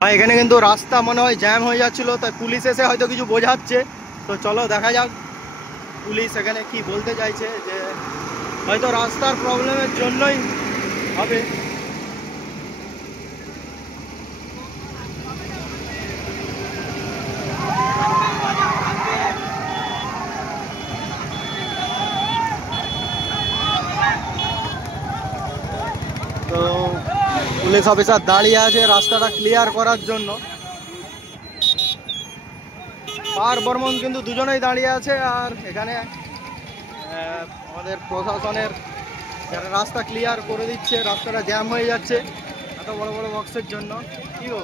এখানে কিন্তু রাস্তা মনে হয় জ্যাম হয়ে যাচ্ছিল, তাই পুলিশ এসে হয়তো কিছু বোঝাচ্ছে। তো চলো দেখা যাক পুলিশ এখানে কি বলতে চাইছে, যে হয়তো রাস্তার প্রবলেমের জন্যই হবে। তো পুলিশ অফিসার দাঁড়িয়ে আছে রাস্তাটা ক্লিয়ার করার জন্য। পার বর্মন কিন্তু দুজনেই দাঁড়িয়ে আছে, আর এখানে আমাদের প্রশাসনের যারা রাস্তা ক্লিয়ার করে দিচ্ছে, রাস্তাটা জ্যাম হয়ে যাচ্ছে এত বড় বড় বক্সের জন্য। কি গো,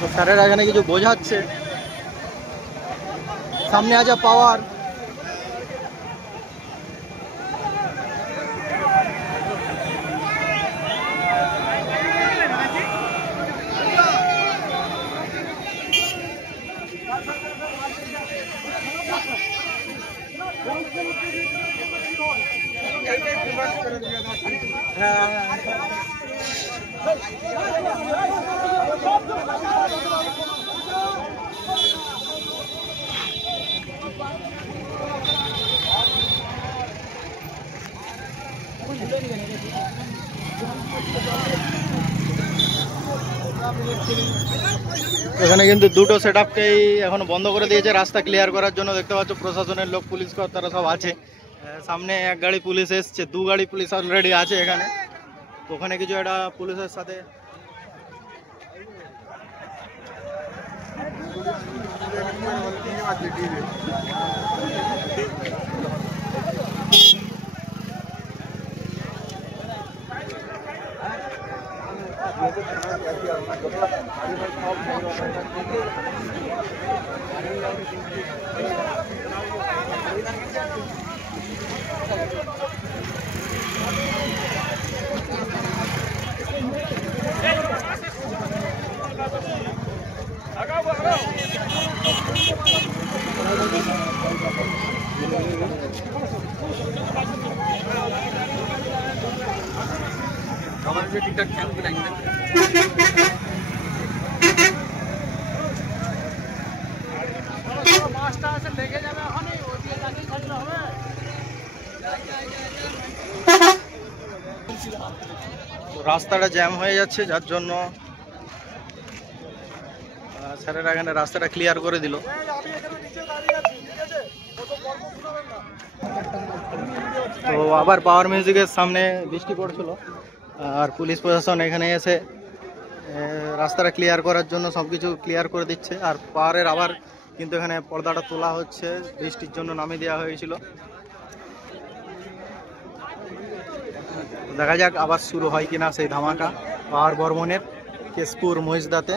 তো স্যারেরা এখানে কিছু বোঝাচ্ছে। সামনে আছে পাওয়ার। এখানে কিন্তু দুটো সেটআপকেই এখন বন্ধ করে দিয়েছে রাস্তা ক্লিয়ার করার জন্য। দেখতে পাচ্ছ প্রশাসনের লোক, পুলিশ কর্তারা সব আছে। সামনে এক গাড়ি পুলিশ এসছে, 2 গাড়ি পুলিশ অলরেডি আছে এখানে। তো ওখানে কিছু একটা পুলিশের সাথে ঠিকঠাক খেয়াল করে রাস্তাটা জ্যাম হয়ে যাচ্ছে, যার জন্য স্যারেরা এখানে রাস্তাটা ক্লিয়ার করে দিল। তো আবার পাওয়ার মিউজিকের সামনে বৃষ্টি পড়ছিল, আর পুলিশ প্রশাসন এখানে এসে রাস্তাটা ক্লিয়ার করার জন্য সবকিছু ক্লিয়ার করে দিচ্ছে। আর পাওয়ারের আবার কিন্তু এখানে পর্দাটা তোলা হচ্ছে, বৃষ্টির জন্য নামিয়ে দেওয়া হয়েছিল। দেখা যাক আবার শুরু হয় কিনা সেই ধামাকা পাওয়ার বর্মনের কেশপুর মহিষদাতে।